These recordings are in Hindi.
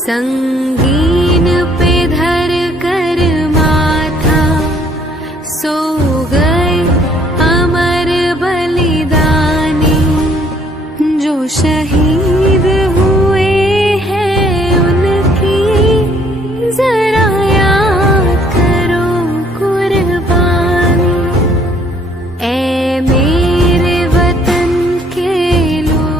संगीन पे धर कर माथा सो गए अमर बलिदानी, जो शहीद हुए हैं उनकी जरा याद करो कुर्बानी। ऐ मेरे वतन के लोगों,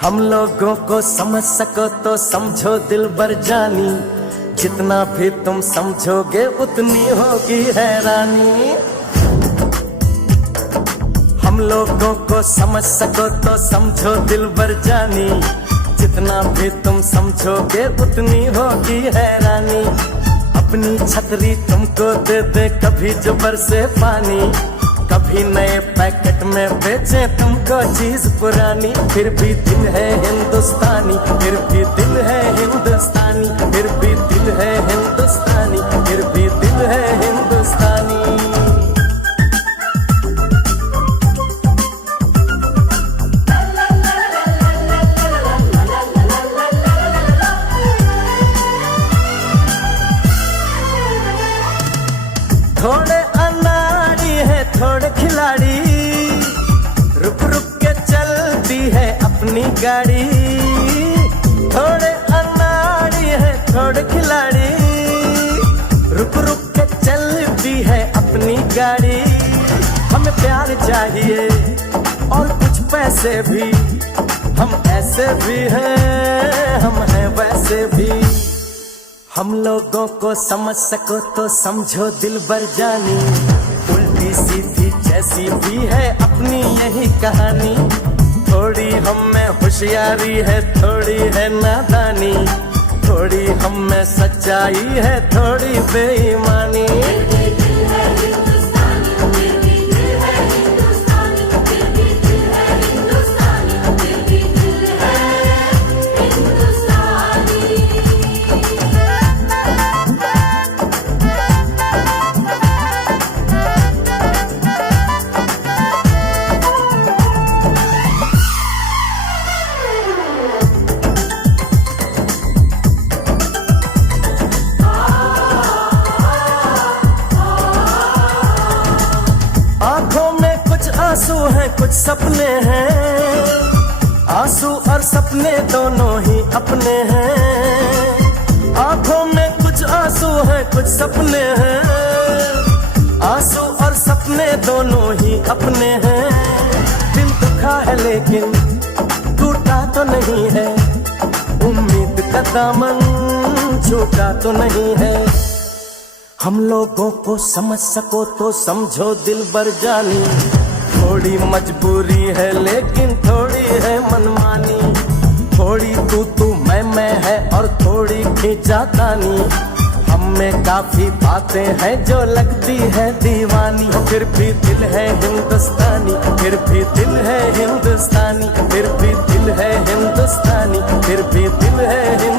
हम लोगों को समझ सको तो समझो दिलबर जानी, जितना भी तुम समझोगे उतनी होगी हैरानी। हम लोगों को समझ सको तो समझो दिलबर जानी, जितना भी तुम समझोगे उतनी होगी हैरानी। अपनी छतरी तुमको दे दे कभी जो बरसे पानी, कभी नए पैकेट में बेचे तुमको चीज पुरानी। फिर भी दिल है हिंदुस्तानी, फिर भी दिल है हिंदुस्तानी, फिर भी दिल है हिंदुस्तानी, फिर भी दिल है हिंदुस्तानी। थोड़े अनाड़ी है थोड़े खिलाड़ी, रुक रुक के चलती है अपनी गाड़ी। थोड़े अनाड़ी है थोड़े खिलाड़ी, रुक रुक के चलती है अपनी गाड़ी। हमें प्यार चाहिए और कुछ पैसे भी, हम ऐसे भी हैं हम हैं वैसे भी। हम लोगों को समझ सको तो समझो दिलबर जानी, उल्टी सीधी जैसी भी है अपनी यही कहानी। थोड़ी हम में होशियारी है थोड़ी है नादानी, थोड़ी हम में सच्चाई है थोड़ी बेईमानी। आंसू हैं कुछ सपने हैं, आंसू और सपने दोनों ही अपने हैं। आंखों में कुछ आंसू हैं कुछ सपने हैं, आंसू और सपने दोनों ही अपने हैं। दिल दुखा है लेकिन टूटा तो नहीं है, उम्मीद का दामन छूटा तो नहीं है। हम लोगों को समझ सको तो समझो दिलबर जानी, थोड़ी मजबूरी है लेकिन थोड़ी है मनमानी। थोड़ी तू मैं है और थोड़ी खींचातानी, हम में काफी बातें हैं जो लगती है दीवानी। फिर भी दिल है हिंदुस्तानी, फिर भी दिल है हिंदुस्तानी, फिर भी दिल है हिंदुस्तानी, फिर भी दिल है हिंदुस्तानी।